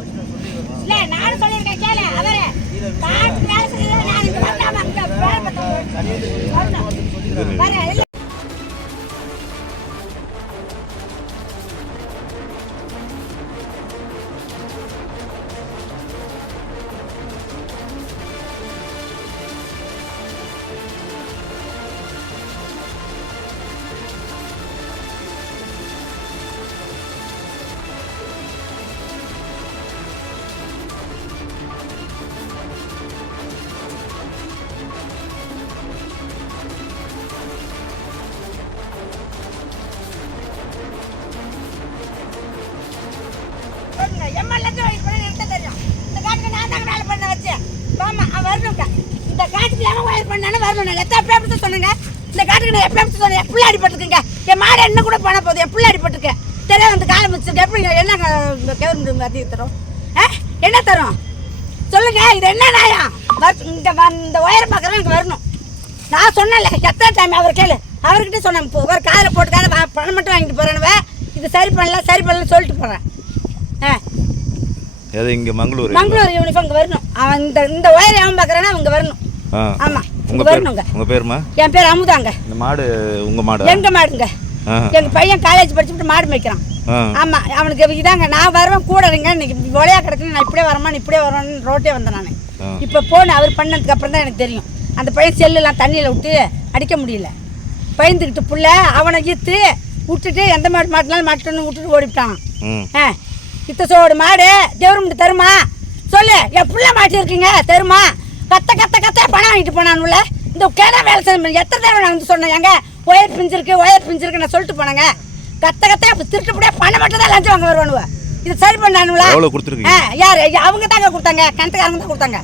இல்ல நான் சொல்லிருக்கேன் கேளு அவரே காட்டு வேலை செய்யல நான் இங்க வந்தாம அங்க வேலை பார்த்தோம் வர இந்த காட்டுக்கு வயர் பண்ணானே வரணும் எத்தனை பேப்பர் சொன்னீங்க இந்த காட்டுக்கு நான் எப்படி சொன்னேன் எப்படி அடிபட்டுருக்குங்க என் மாடு என்ன கூட பண்ண போகுது எப்படி அடிபட்டுருக்கு தெரியாது அந்த காலம் வச்சுருக்கு எப்படி என்னங்க கவர்மெண்ட் அதிகம் தரும் என்ன தரும் சொல்லுங்க இது என்ன நியாயம் இங்கே இந்த ஒயரை பார்க்குறவங்க இங்கே வரணும் நான் சொன்னேன்ல எத்தனை டைம் அவர் கேளு அவர்கிட்ட சொன்னேன் ஒரு காதில் போட்டுக்காத பணம் மட்டும் வாங்கிட்டு போகிறேன்னு இது சரி பண்ணல சொல்லிட்டு போகிறேன் இங்கே மங்களூர் யூனிஃபார்ம் இங்கே வரணும் அவன் இந்த ஒயர் அவன் பார்க்குறானா அவங்க வரணும் ஆமாம் உங்க வரணுங்க உங்க பேருமா என் பேர் அமுதாங்க இந்த மாடு உங்க மாடு எங்க மாடுங்க எங்க பையன் காலேஜ் படிச்சுட்டு மாடு மேய்க்கிறான் ஆமா அவனுக்கு இதாங்க நான் வருவேன் கூட இருங்க இன்னைக்கு ஒலையா கிடக்கு நான் இப்படியே வரமா இப்படியே வரேன்னு ரோட்டே வந்தேன் நான் இப்போ போன் அவர் பண்ணதுக்கு அப்புறம் தான் எனக்கு தெரியும் அந்த பையன் செல்லுலாம் தண்ணியில் விட்டு அடிக்க முடியல பயந்துக்கிட்டு புள்ள அவனை ஈத்து விட்டுட்டு எந்த மாட்டுனாலும் மாட்டுன்னு விட்டுட்டு ஓடிவிட்டான் இத்தசோடு மாடு கவர்மெண்ட் தருமா சொல்லு என் புள்ள மாட்டிருக்கீங்க தருமா கத்த பணம் வாங்கிட்டு போனானுல இந்த கேன வேலை செய்ய எத்தனை தடவை நான் வந்து சொன்னேன் எங்க ஒயர் பிஞ்சிருக்கு நான் சொல்லிட்டு போனேங்க கத்த திருட்டுப்படியா பணம் மட்டும் தான் லஞ்சம் வாங்க வருவானுவ இது சரி பண்ணானுங்களா யாரு அவங்க தாங்க கொடுத்தாங்க கிணத்துக்காரங்க தான் கொடுத்தாங்க